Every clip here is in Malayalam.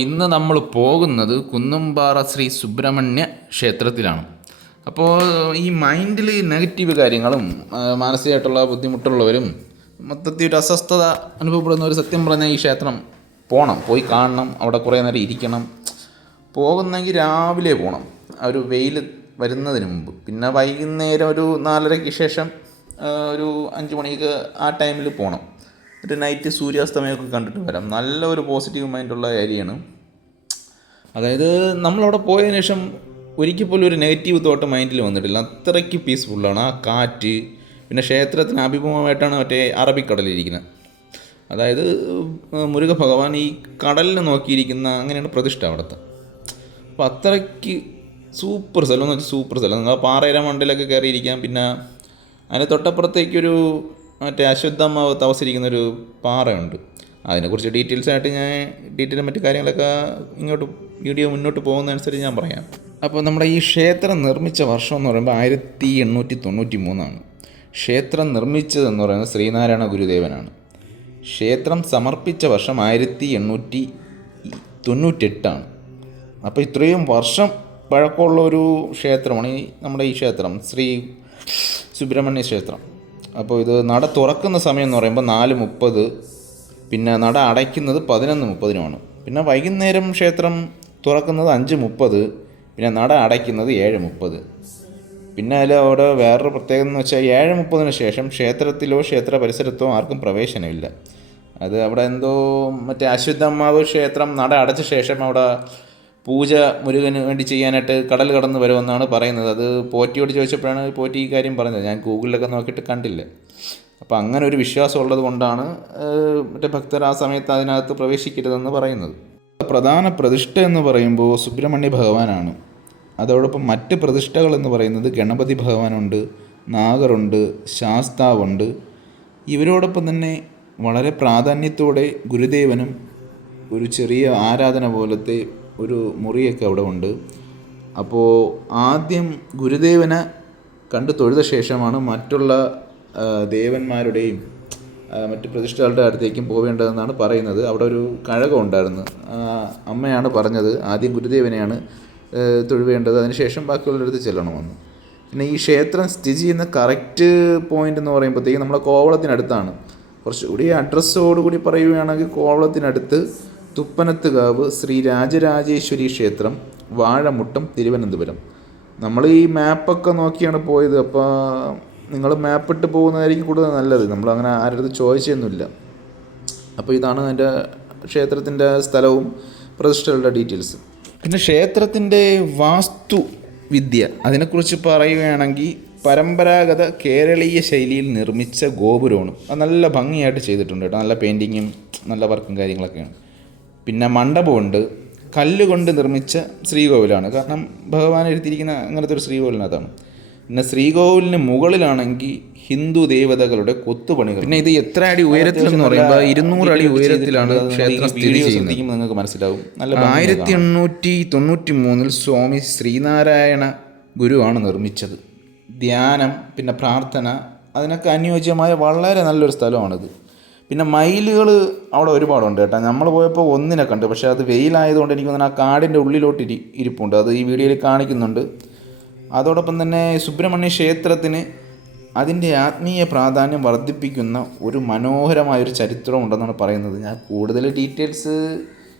ഇന്ന് നമ്മൾ പോകുന്നത് കുന്നുംപാറ ശ്രീ സുബ്രഹ്മണ്യ ക്ഷേത്രത്തിലാണ്. അപ്പോൾ ഈ മൈൻഡിൽ നെഗറ്റീവ് കാര്യങ്ങളും മാനസികമായിട്ടുള്ള ബുദ്ധിമുട്ടുള്ളവരും മൊത്തത്തിൽ ഒരു അസ്വസ്ഥത അനുഭവപ്പെടുന്ന ഒരു സത്യം പറഞ്ഞാൽ ഈ ക്ഷേത്രം പോകണം പോയി കാണണം അവിടെ കുറേ നേരം ഇരിക്കണം. പോകുന്നെങ്കിൽ രാവിലെ പോകണം ഒരു വെയിൽ വരുന്നതിന് മുമ്പ്. പിന്നെ വൈകുന്നേരം ഒരു നാലരയ്ക്ക് ശേഷം ഒരു അഞ്ച് മണിക്ക് ആ ടൈമിൽ പോകണം ഒരു നൈറ്റ് സൂര്യാസ്തമയമൊക്കെ കണ്ടിട്ട് വരാം. നല്ല ഒരു പോസിറ്റീവ് മൈൻഡുള്ള ഏരിയയാണ് അതായത് നമ്മളവിടെ പോയതിനു ശേഷം ഒരിക്കൽ പോലും ഒരു നെഗറ്റീവ് തോട്ട് മൈൻഡിൽ വന്നിട്ടില്ല. അത്രയ്ക്ക് പീസ്ഫുള്ളാണ് ആ കാറ്റ് പിന്നെ ക്ഷേത്രത്തിന് അഭിമുഖമായിട്ടാണ് മറ്റേ അറബിക്കടലിരിക്കുന്നത്. അതായത് മുരുക ഭഗവാൻ ഈ കടലിനെ നോക്കിയിരിക്കുന്ന അങ്ങനെയാണ് പ്രതിഷ്ഠ അവിടുത്തെ. അപ്പോൾ അത്രയ്ക്ക് സൂപ്പർ സ്ഥലം എന്ന് വെച്ചാൽ സൂപ്പർ സ്ഥലം. നിങ്ങൾ പാറയിലെ മണ്ടിലൊക്കെ കയറിയിരിക്കാം പിന്നെ അതിന് തൊട്ടപ്പുറത്തേക്കൊരു മറ്റേ അശ്വത്ഥമ്മ താമസിച്ചിരിക്കുന്ന ഒരു പാറയുണ്ട്. അതിനെക്കുറിച്ച് ഡീറ്റെയിൽസ് ആയിട്ട് ഞാൻ ഡീറ്റെയിലും മറ്റു കാര്യങ്ങളൊക്കെ ഇങ്ങോട്ട് വീഡിയോ മുന്നോട്ട് പോകുന്നതനുസരിച്ച് ഞാൻ പറയാം. അപ്പോൾ നമ്മുടെ ഈ ക്ഷേത്രം നിർമ്മിച്ച വർഷം എന്ന് പറയുമ്പോൾ ആയിരത്തി എണ്ണൂറ്റി തൊണ്ണൂറ്റി മൂന്നാണ് ക്ഷേത്രം നിർമ്മിച്ചതെന്ന് പറയുന്നത് ശ്രീനാരായണ ഗുരുദേവനാണ്. ക്ഷേത്രം സമർപ്പിച്ച വർഷം ആയിരത്തി എണ്ണൂറ്റി തൊണ്ണൂറ്റെട്ടാണ് അപ്പോൾ ഇത്രയും വർഷം പഴക്കമുള്ള ഒരു ക്ഷേത്രമാണ് ഈ നമ്മുടെ ഈ ക്ഷേത്രം. ശ്രീ സുബ്രഹ്മണ്യ ക്ഷേത്രം. അപ്പോൾ ഇത് നട തുറക്കുന്ന സമയം എന്ന് പറയുമ്പോൾ നാല് മുപ്പത് പിന്നെ നട അടയ്ക്കുന്നത് പതിനൊന്ന് മുപ്പതിനുമാണ് പിന്നെ വൈകുന്നേരം ക്ഷേത്രം തുറക്കുന്നത് അഞ്ച് മുപ്പത് പിന്നെ നട അടയ്ക്കുന്നത് ഏഴ് മുപ്പത്. പിന്നെ അതിൽ അവിടെ വേറൊരു പ്രത്യേകത എന്ന് വെച്ചാൽ ഏഴ് മുപ്പതിന് ശേഷം ക്ഷേത്രത്തിലോ ക്ഷേത്ര പരിസരത്തോ ആർക്കും പ്രവേശനമില്ല. അത് അവിടെ എന്തോ മറ്റേ അശ്വത്ഥമാവ് ക്ഷേത്രം നട അടച്ച ശേഷം അവിടെ പൂജ മുരുകന് വേണ്ടി ചെയ്യാനായിട്ട് കടൽ കടന്ന് വരുമെന്നാണ് പറയുന്നത്. അത് പോറ്റിയോട് ചോദിച്ചപ്പോഴാണ് പോറ്റി ഈ കാര്യം പറഞ്ഞത്. ഞാൻ ഗൂഗിളിലൊക്കെ നോക്കിയിട്ട് കണ്ടില്ല. അപ്പോൾ അങ്ങനെ ഒരു വിശ്വാസം ഉള്ളത് കൊണ്ടാണ് മറ്റേ ഭക്തർ ആ സമയത്ത് അതിനകത്ത് പ്രവേശിക്കരുതെന്ന് പറയുന്നത്. പ്രധാന പ്രതിഷ്ഠ എന്ന് പറയുമ്പോൾ സുബ്രഹ്മണ്യ ഭഗവാനാണ്. അതോടൊപ്പം മറ്റ് പ്രതിഷ്ഠകൾ എന്ന് പറയുന്നത് ഗണപതി ഭഗവാനുണ്ട് നാഗറുണ്ട് ശാസ്താവുണ്ട്. ഇവരോടൊപ്പം തന്നെ വളരെ പ്രാധാന്യത്തോടെ ഗുരുദേവനും ഒരു ചെറിയ ആരാധന പോലത്തെ ഒരു മുറിയൊക്കെ അവിടെ ഉണ്ട്. അപ്പോൾ ആദ്യം ഗുരുദേവനെ കണ്ട് തൊഴുത ശേഷമാണ് മറ്റുള്ള ദേവന്മാരുടെയും മറ്റ് പ്രതിഷ്ഠകളുടെ അടുത്തേക്കും പോവേണ്ടതെന്നാണ് പറയുന്നത്. അവിടെ ഒരു കഴകം ഉണ്ടായിരുന്നു. അമ്മയാണ് പറഞ്ഞത് ആദ്യം ഗുരുദേവനെയാണ് തൊഴുവേണ്ടത്. അതിനുശേഷം ബാക്കിയുള്ളവരുടെ അടുത്ത് ചെല്ലണമെന്ന് പിന്നെ ഈ ക്ഷേത്രം സ്ഥിതി ചെയ്യുന്ന കറക്റ്റ് പോയിന്റ് എന്ന് പറയുമ്പോഴത്തേക്കും നമ്മളെ കോവളത്തിനടുത്താണ്. കുറച്ചുകൂടി അഡ്രസ്സോടുകൂടി പറയുകയാണെങ്കിൽ കോവളത്തിനടുത്ത് തുപ്പനത്തുകാവ് ശ്രീ രാജരാജേശ്വരി ക്ഷേത്രം വാഴമുട്ടം തിരുവനന്തപുരം. നമ്മൾ ഈ മാപ്പൊക്കെ നോക്കിയാണ് പോയത്. അപ്പോൾ നിങ്ങൾ മാപ്പിട്ട് പോകുന്നതായിരിക്കും കൂടുതൽ നല്ലത്. നമ്മളങ്ങനെ ആരുടെ അടുത്ത് ചോദിച്ചൊന്നുമില്ല. അപ്പോൾ ഇതാണ് അതിന്റെ ക്ഷേത്രത്തിന്റെ സ്ഥലവും പ്രതിഷ്ഠകളുടെ ഡീറ്റെയിൽസ്. പിന്നെ ക്ഷേത്രത്തിന്റെ വാസ്തു വിദ്യ. അതിനെക്കുറിച്ച് പറയുകയാണെങ്കിൽ പരമ്പരാഗത കേരളീയ ശൈലിയിൽ നിർമ്മിച്ച ഗോപുരമാണ്. അത് നല്ല ഭംഗിയായിട്ട് ചെയ്തിട്ടുണ്ട് കേട്ടോ. നല്ല പെയിന്റിങ്ങും നല്ല വർക്കും കാര്യങ്ങളൊക്കെയാണ്. പിന്നെ മണ്ഡപമുണ്ട്. കല്ലുകൊണ്ട് നിർമ്മിച്ച ശ്രീകോവിലാണ്. കാരണം ഭഗവാൻ എഴുതിയിരിക്കുന്ന അങ്ങനത്തെ ഒരു ശ്രീകോവിലിനകത്താണ്. പിന്നെ ശ്രീകോവിലിന് മുകളിലാണെങ്കിൽ ഹിന്ദു ദേവതകളുടെ കൊത്തുപണികൾ. പിന്നെ ഇത് എത്ര അടി ഉയരത്തിലെന്ന് പറയുമ്പോൾ ഇരുന്നൂറ് അടി ഉയരത്തിലാണ് ക്ഷേത്രം സ്ഥിതി ചെയ്യുന്നത്. നിങ്ങൾക്ക് മനസ്സിലാവും. നല്ല ആയിരത്തി എണ്ണൂറ്റി തൊണ്ണൂറ്റി മൂന്നിൽ സ്വാമി ശ്രീനാരായണ ഗുരുവാണ് നിർമ്മിച്ചത്. ധ്യാനം പിന്നെ പ്രാർത്ഥന അതിനൊക്കെ അനുയോജ്യമായ വളരെ നല്ലൊരു സ്ഥലമാണിത്. പിന്നെ മയിലുകൾ അവിടെ ഒരുപാടുണ്ട് കേട്ടോ. നമ്മൾ പോയപ്പോൾ ഒന്നിനെ കണ്ടു. പക്ഷേ അത് വെയിലായതുകൊണ്ട് എനിക്ക് തോന്നുന്നു ആ കാടിന്റെ ഉള്ളിലോട്ട് ഇരി ഇരിപ്പുണ്ട്. അത് ഈ വീഡിയോയിൽ കാണിക്കുന്നുണ്ട്. അതോടൊപ്പം തന്നെ സുബ്രഹ്മണ്യ ക്ഷേത്രത്തിന് അതിന്റെ ആത്മീയ പ്രാധാന്യം വർദ്ധിപ്പിക്കുന്ന ഒരു മനോഹരമായ ഒരു ചരിത്രം ഉണ്ടെന്നാണ് പറയുന്നത്. ഞാൻ കൂടുതൽ ഡീറ്റെയിൽസ്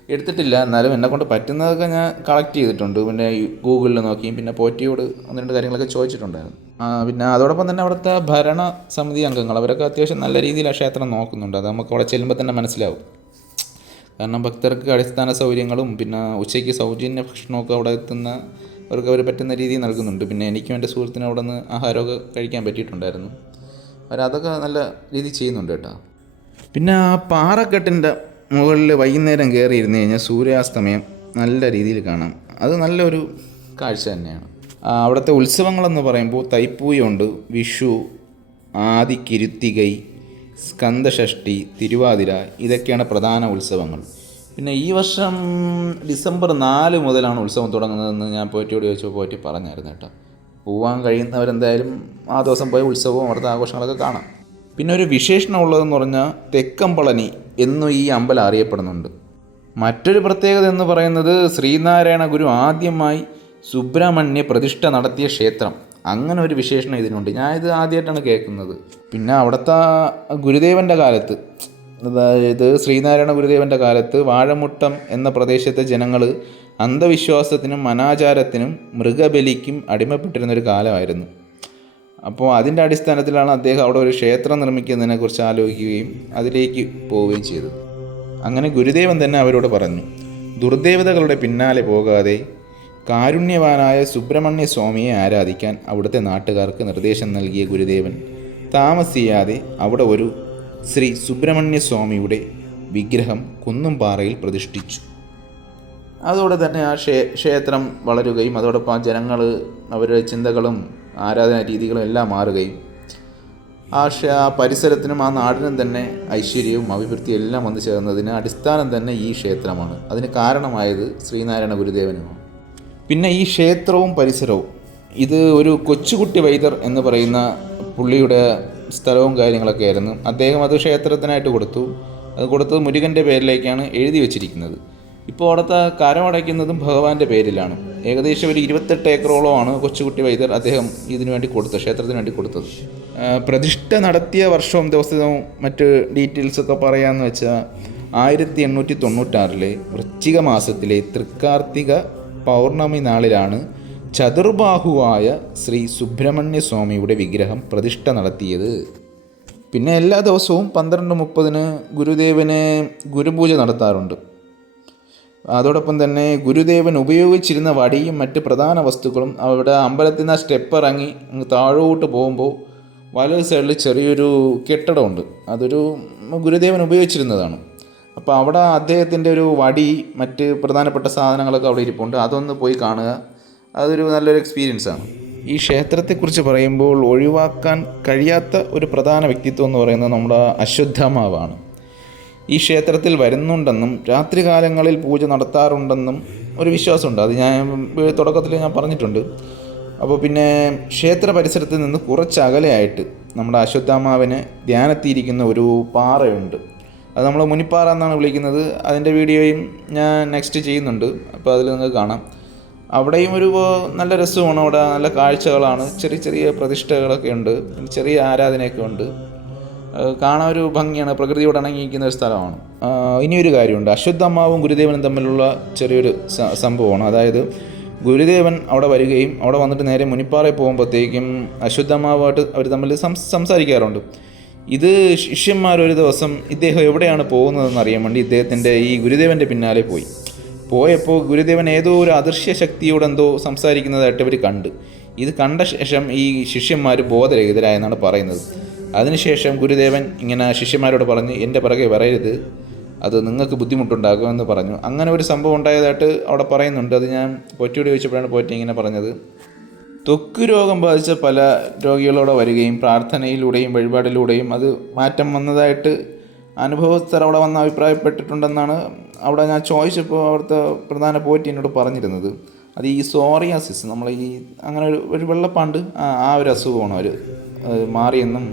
എടുത്തിട്ടില്ല. എന്നാലും എന്നെക്കൊണ്ട് പറ്റുന്നതൊക്കെ ഞാൻ കളക്ട് ചെയ്തിട്ടുണ്ട്. പിന്നെ ഗൂഗിളിൽ നോക്കിയും പിന്നെ പോറ്റിയോട് ഒന്ന് രണ്ട് കാര്യങ്ങളൊക്കെ ചോദിച്ചിട്ടുണ്ടായിരുന്നു. പിന്നെ അതോടൊപ്പം തന്നെ അവിടുത്തെ ഭരണ സമിതി അംഗങ്ങൾ അവരൊക്കെ അത്യാവശ്യം നല്ല രീതിയിൽ ആ ക്ഷേത്രം നോക്കുന്നുണ്ട്. അത് നമുക്ക് അവിടെ ചെല്ലുമ്പോൾ തന്നെ മനസ്സിലാവും. കാരണം ഭക്തർക്ക് അടിസ്ഥാന സൗകര്യങ്ങളും പിന്നെ ഉച്ചയ്ക്ക് സൗജന്യ ഭക്ഷണമൊക്കെ അവിടെ എത്തുന്ന അവർക്ക് അവർ പറ്റുന്ന രീതിയിൽ നൽകുന്നുണ്ട്. പിന്നെ എനിക്കും എന്റെ സുഹൃത്തിനും അവിടെ നിന്ന് ആഹാരമൊക്കെ കഴിക്കാൻ പറ്റിയിട്ടുണ്ടായിരുന്നു. അവരതൊക്കെ നല്ല രീതിയിൽ ചെയ്യുന്നുണ്ട് കേട്ടോ. പിന്നെ ആ പാറക്കെട്ടിന്റെ മുകളിൽ വൈകുന്നേരം കയറി ഇരുന്ന് കഴിഞ്ഞാൽ സൂര്യാസ്തമയം നല്ല രീതിയിൽ കാണാം. അത് നല്ലൊരു കാഴ്ച തന്നെയാണ്. അവിടുത്തെ ഉത്സവങ്ങളെന്ന് പറയുമ്പോൾ തൈപ്പൂയമുണ്ട് വിഷു ആദി ആദിക്കിരുത്തികൈ സ്കന്ദഷഷ്ടി തിരുവാതിര ഇതൊക്കെയാണ് പ്രധാന ഉത്സവങ്ങൾ. പിന്നെ ഈ വർഷം ഡിസംബർ നാല് മുതലാണ് ഉത്സവം തുടങ്ങുന്നതെന്ന് ഞാൻ പോറ്റിയോട് ചോദിച്ചപ്പോൾ പോറ്റി പറഞ്ഞായിരുന്നു കേട്ടോ. പോവാൻ കഴിയുന്നവരെന്തായാലും ആ ദിവസം പോയി ഉത്സവവും അവിടുത്തെ ആഘോഷങ്ങളൊക്കെ കാണാം. പിന്നെ ഒരു വിശേഷണം ഉള്ളതെന്ന് പറഞ്ഞാൽ തെക്കമ്പളനി എന്നും ഈ അമ്പലം അറിയപ്പെടുന്നുണ്ട്. മറ്റൊരു പ്രത്യേകത എന്ന് പറയുന്നത് ശ്രീനാരായണ ഗുരു ആദ്യമായി സുബ്രഹ്മണ്യ പ്രതിഷ്ഠ നടത്തിയ ക്ഷേത്രം. അങ്ങനെ ഒരു വിശേഷണം ഇതിനുണ്ട്. ഞാൻ ഇത് ആദ്യമായിട്ടാണ് കേൾക്കുന്നത്. പിന്നെ അവിടുത്തെ ഗുരുദേവന്റെ കാലത്ത് അതായത് ശ്രീനാരായണ ഗുരുദേവന്റെ കാലത്ത് വാഴമുട്ടം എന്ന പ്രദേശത്തെ ജനങ്ങൾ അന്ധവിശ്വാസത്തിനും അനാചാരത്തിനും മൃഗബലിക്കും അടിമപ്പെട്ടിരുന്ന ഒരു കാലമായിരുന്നു. അപ്പോൾ അതിന്റെ അടിസ്ഥാനത്തിലാണ് അദ്ദേഹം അവിടെ ഒരു ക്ഷേത്രം നിർമ്മിക്കുന്നതിനെക്കുറിച്ച് ആലോചിക്കുകയും അതിലേക്ക് പോവുകയും ചെയ്തത്. അങ്ങനെ ഗുരുദേവൻ തന്നെ അവരോട് പറഞ്ഞു ദുർദേവതകളുടെ പിന്നാലെ പോകാതെ കാരുണ്യവാനായ സുബ്രഹ്മണ്യ സ്വാമിയെ ആരാധിക്കാൻ അവിടുത്തെ നാട്ടുകാർക്ക് നിർദ്ദേശം നൽകിയ ഗുരുദേവൻ. താമസിയാതെ അവിടെ ഒരു ശ്രീ സുബ്രഹ്മണ്യ സ്വാമിയുടെ വിഗ്രഹം കുന്നുംപാറയിൽ പ്രതിഷ്ഠിച്ചു. അതോടെ തന്നെ ആ ക്ഷേ ക്ഷേത്രം വളരുകയും അതോടൊപ്പം ആ ജനങ്ങൾ അവരുടെ ചിന്തകളും ആരാധനാ രീതികളും എല്ലാം മാറുകയും. ആ ആ പരിസരത്തിനും ആ നാടിനും തന്നെ ഐശ്വര്യവും അഭിവൃദ്ധിയും എല്ലാം വന്നു ചേർന്നതിന് അടിസ്ഥാനം തന്നെ ഈ ക്ഷേത്രമാണ്. അതിന് കാരണമായത് ശ്രീനാരായണ ഗുരുദേവനുമാണ് പിന്നെ ഈ ക്ഷേത്രവും പരിസരവും ഇത് ഒരു കൊച്ചുകുട്ടി വൈദ്യർ എന്ന് പറയുന്ന പുള്ളിയുടെ സ്ഥലവും കാര്യങ്ങളൊക്കെ ആയിരുന്നു. അദ്ദേഹം അത് ക്ഷേത്രത്തിനായിട്ട് കൊടുത്തു. അത് കൊടുത്തത് മുരുകന്റെ പേരിലേക്കാണ് എഴുതി വെച്ചിരിക്കുന്നത്. ഇപ്പോൾ അവിടുത്തെ കരമടയ്ക്കുന്നതും ഭഗവാന്റെ പേരിലാണ്. ഏകദേശം ഒരു ഇരുപത്തെട്ട് ഏക്കറോളമാണ് കൊച്ചുകുട്ടി വൈദ്യർ അദ്ദേഹം ഇതിനു വേണ്ടി കൊടുത്തത് ക്ഷേത്രത്തിന് വേണ്ടി കൊടുത്തത്. പ്രതിഷ്ഠ നടത്തിയ വർഷവും ദിവസവും മറ്റ് ഡീറ്റെയിൽസൊക്കെ പറയാമെന്ന് വെച്ചാൽ ആയിരത്തി എണ്ണൂറ്റി തൊണ്ണൂറ്റാറിലെ വൃശ്ചിക മാസത്തിലെ തൃക്കാർത്തിക പൗർണമി നാളിലാണ് ചതുർബാഹുവായ ശ്രീ സുബ്രഹ്മണ്യ സ്വാമിയുടെ വിഗ്രഹം പ്രതിഷ്ഠ നടത്തിയത്. പിന്നെ എല്ലാ ദിവസവും പന്ത്രണ്ട് മുപ്പതിന് ഗുരുദേവന് ഗുരുപൂജ നടത്താറുണ്ട്. അതോടൊപ്പം തന്നെ ഗുരുദേവൻ ഉപയോഗിച്ചിരുന്ന വടിയും മറ്റ് പ്രധാന വസ്തുക്കളും അവിടെ അമ്പലത്തിൽ നിന്ന് സ്റ്റെപ്പ് ഇറങ്ങി താഴോട്ട് പോകുമ്പോൾ വലത് സൈഡിൽ ചെറിയൊരു കെട്ടിടമുണ്ട്. അതൊരു ഗുരുദേവൻ ഉപയോഗിച്ചിരുന്നതാണ്. അപ്പോൾ അവിടെ അദ്ദേഹത്തിന്റെ ഒരു വടി മറ്റ് പ്രധാനപ്പെട്ട സാധനങ്ങളൊക്കെ അവിടെ ഇരിപ്പുണ്ട്. അതൊന്ന് പോയി കാണുക. അതൊരു നല്ലൊരു എക്സ്പീരിയൻസ് ആണ്. ഈ ക്ഷേത്രത്തെക്കുറിച്ച് പറയുമ്പോൾ ഒഴിവാക്കാൻ കഴിയാത്ത ഒരു പ്രധാന വ്യക്തിത്വം എന്ന് പറയുന്നത് നമ്മുടെ അശ്വത്ഥമാവാണ്. ഈ ക്ഷേത്രത്തിൽ വരുന്നുണ്ടെന്നും രാത്രികാലങ്ങളിൽ പൂജ നടത്താറുണ്ടെന്നും ഒരു വിശ്വാസമുണ്ട്. അത് ഞാൻ തുടക്കത്തിൽ ഞാൻ പറഞ്ഞിട്ടുണ്ട്. അപ്പോൾ പിന്നെ ക്ഷേത്ര പരിസരത്ത് നിന്ന് കുറച്ച് അകലെയായിട്ട് നമ്മുടെ അശ്വത്ഥാമാവിന് ധ്യാനത്തിയിരിക്കുന്ന ഒരു പാറയുണ്ട്. അത് നമ്മൾ മുനിപ്പാറ എന്നാണ് വിളിക്കുന്നത്. അതിന്റെ വീഡിയോയും ഞാൻ നെക്സ്റ്റ് ചെയ്യുന്നുണ്ട്. അപ്പോൾ അതിൽ നിങ്ങൾക്ക് കാണാം. അവിടെയും ഒരു നല്ല രസമാണ് അവിടെ. നല്ല കാഴ്ചകളാണ്. ചെറിയ ചെറിയ പ്രതിഷ്ഠകളൊക്കെ ഉണ്ട്. ചെറിയ ആരാധനയൊക്കെ ഉണ്ട്. കാണാൻ ഒരു ഭംഗിയാണ്. പ്രകൃതിയോട് ഇണങ്ങിയിരിക്കുന്ന ഒരു സ്ഥലമാണ്. ഇനിയൊരു കാര്യമുണ്ട്. അശ്വത്ഥമ്മാവും ഗുരുദേവനും തമ്മിലുള്ള ചെറിയൊരു സംഭവമാണ്. അതായത് ഗുരുദേവൻ അവിടെ വരികയും അവിടെ വന്നിട്ട് നേരെ മുനിപ്പാറയിൽ പോകുമ്പോഴത്തേക്കും അശ്വത്ഥമ്മാവുമായിട്ട് അവർ തമ്മിൽ സംസാരിക്കാറുണ്ട്. ഇത് ശിഷ്യന്മാർ ഒരു ദിവസം ഇദ്ദേഹം എവിടെയാണ് പോകുന്നതെന്ന് അറിയാൻ വേണ്ടി ഇദ്ദേഹത്തിന്റെ ഈ ഗുരുദേവന്റെ പിന്നാലെ പോയി. പോയപ്പോൾ ഗുരുദേവൻ ഏതോ ഒരു അദൃശ്യ ശക്തിയോട് എന്തോ സംസാരിക്കുന്നതായിട്ട് ഇവർ കണ്ട്. ഇത് കണ്ട ശേഷം ഈ ശിഷ്യന്മാർ ബോധരഹിതരായെന്നാണ് പറയുന്നത്. അതിനുശേഷം ഗുരുദേവൻ ഇങ്ങനെ ശിഷ്യന്മാരോട് പറഞ്ഞ് എന്റെ പിറകെ വരരുത്. അത് നിങ്ങൾക്ക് ബുദ്ധിമുട്ടുണ്ടാകുമെന്ന് പറഞ്ഞു. അങ്ങനെ ഒരു സംഭവം ഉണ്ടായതായിട്ട് അവിടെ പറയുന്നുണ്ട്. അത് ഞാൻ പൊറ്റിയോട് ചോദിച്ചപ്പോഴാണ് പോറ്റി ഇങ്ങനെ പറഞ്ഞത്. ത്വക്ക് രോഗം ബാധിച്ച പല രോഗികളോടെ വരികയും പ്രാർത്ഥനയിലൂടെയും വഴിപാടിലൂടെയും അത് മാറ്റം വന്നതായിട്ട് അനുഭവസ്ഥർ അവിടെ വന്ന് അഭിപ്രായപ്പെട്ടിട്ടുണ്ടെന്നാണ് അവിടെ ഞാൻ ചോദിച്ചപ്പോൾ അവിടുത്തെ പ്രധാന പോറ്റി എന്നോട് പറഞ്ഞിരുന്നത്. അത് ഈ സോറിയാസിസ് നമ്മൾ ഈ അങ്ങനെ ഒരു ഒരു വെള്ളപ്പാണ്ട് ആ ഒരു അസുഖമാണ് അവർ മാറിയെന്നും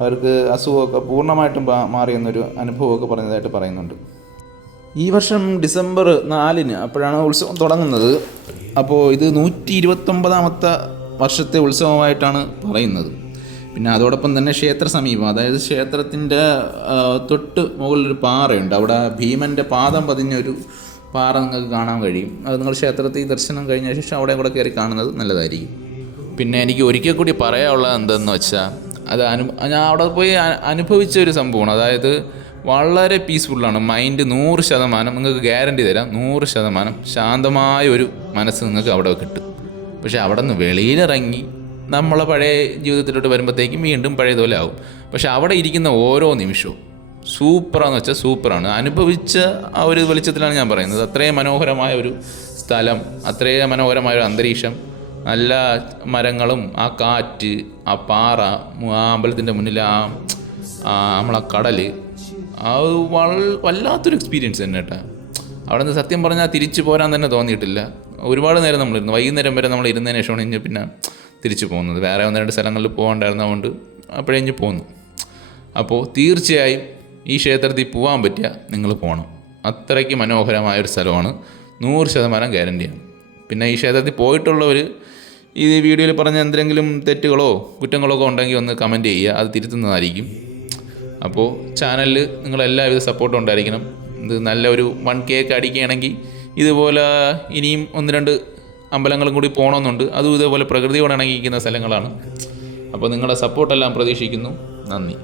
അവർക്ക് അസുഖമൊക്കെ പൂർണമായിട്ടും മാറിയെന്നൊരു അനുഭവമൊക്കെ പറഞ്ഞതായിട്ട് പറയുന്നുണ്ട്. ഈ വർഷം ഡിസംബർ നാലിന് അപ്പോഴാണ് ഉത്സവം തുടങ്ങുന്നത്. അപ്പോൾ ഇത് നൂറ്റി ഇരുപത്തൊമ്പതാമത്തെ വർഷത്തെ ഉത്സവമായിട്ടാണ് പറയുന്നത്. പിന്നെ അതോടൊപ്പം തന്നെ ക്ഷേത്ര സമീപം അതായത് ക്ഷേത്രത്തിന്റെ തൊട്ട് മുകളിലൊരു പാറയുണ്ട്. അവിടെ ഭീമന്റെ പാദം പതിഞ്ഞൊരു പാറ നിങ്ങൾക്ക് കാണാൻ കഴിയും. അത് നിങ്ങൾ ക്ഷേത്രത്തിൽ ദർശനം കഴിഞ്ഞ ശേഷം അവിടെ കൂടെ കയറി കാണുന്നത് നല്ലതായിരിക്കും. പിന്നെ എനിക്ക് ഒരിക്കൽ കൂടി പറയാനുള്ളത് എന്തെന്ന് വെച്ചാൽ അത് അനു ഞാൻ അവിടെ പോയി അനുഭവിച്ച ഒരു സംഭവമാണ്. അതായത് വളരെ പീസ്ഫുള്ളാണ് മൈൻഡ് നൂറ് ശതമാനം നിങ്ങൾക്ക് ഗ്യാരണ്ടി തരാം. നൂറ് ശതമാനം ശാന്തമായ ഒരു മനസ്സ് നിങ്ങൾക്ക് അവിടെ കിട്ടും. പക്ഷേ അവിടെ നിന്ന് വെളിയിലിറങ്ങി നമ്മളെ പഴയ ജീവിതത്തിലോട്ട് വരുമ്പോഴത്തേക്കും വീണ്ടും പഴയതുപോലെ ആകും. പക്ഷേ അവിടെ ഇരിക്കുന്ന ഓരോ നിമിഷവും സൂപ്പറാന്ന് വെച്ചാൽ സൂപ്പറാണ് അനുഭവിച്ച ആ ഒരു വെളിച്ചത്തിലാണ് ഞാൻ പറയുന്നത്. അത്രയും മനോഹരമായ ഒരു സ്ഥലം അത്രയും മനോഹരമായ ഒരു അന്തരീക്ഷം നല്ല മരങ്ങളും ആ കാറ്റ് ആ പാറ ആ അമ്പലത്തിന്റെ മുന്നിൽ ആ നമ്മളെ കടൽ ആ വൾ വല്ലാത്തൊരു എക്സ്പീരിയൻസ് തന്നെ കേട്ടോ അവിടെ നിന്ന് സത്യം പറഞ്ഞാൽ തിരിച്ചു പോരാൻ തന്നെ തോന്നിയിട്ടില്ല. ഒരുപാട് നേരം നമ്മളിരുന്നു വൈകുന്നേരം വരെ നമ്മൾ ഇരുന്നതിന് ശേഷമാണ് ഇഞ്ഞ് പിന്നെ തിരിച്ചു പോകുന്നത്. വേറെ ഒന്ന് രണ്ട് സ്ഥലങ്ങളിൽ പോകാണ്ടായിരുന്നതുകൊണ്ട് അപ്പോഴേ ഇഞ്ഞ് പോന്നു. അപ്പോൾ തീർച്ചയായും ഈ ക്ഷേത്രത്തിൽ പോകാൻ പറ്റിയ നിങ്ങൾ പോകണം അത്രയ്ക്ക് മനോഹരമായ ഒരു സ്ഥലമാണ്. നൂറ് ശതമാനം ഗ്യാരണ്ടിയാണ് പിന്നെ ഈ ക്ഷേത്രത്തിൽ പോയിട്ടുള്ളവർ ഈ വീഡിയോയിൽ പറഞ്ഞ എന്തെങ്കിലും തെറ്റുകളോ കുറ്റങ്ങളോ ഒക്കെ ഉണ്ടെങ്കിൽ ഒന്ന് കമന്റ് ചെയ്യുക. അത് തിരുത്തുന്നതായിരിക്കും. അപ്പോൾ ചാനലിൽ നിങ്ങൾ എല്ലാവിധ സപ്പോർട്ടും ഉണ്ടായിരിക്കണം ഇത് നല്ല ഒരു വൺ കെ ഒക്കെ അടിക്കുകയാണെങ്കിൽ ഇതുപോലെ ഇനിയും ഒന്ന് രണ്ട് അമ്പലങ്ങളും കൂടി പോകണമെന്നുണ്ട്. അതും ഇതേപോലെ പ്രകൃതിയോട് ഇണങ്ങിയിരിക്കുന്ന സ്ഥലങ്ങളാണ്. അപ്പോൾ നിങ്ങളുടെ സപ്പോർട്ടെല്ലാം പ്രതീക്ഷിക്കുന്നു. നന്ദി.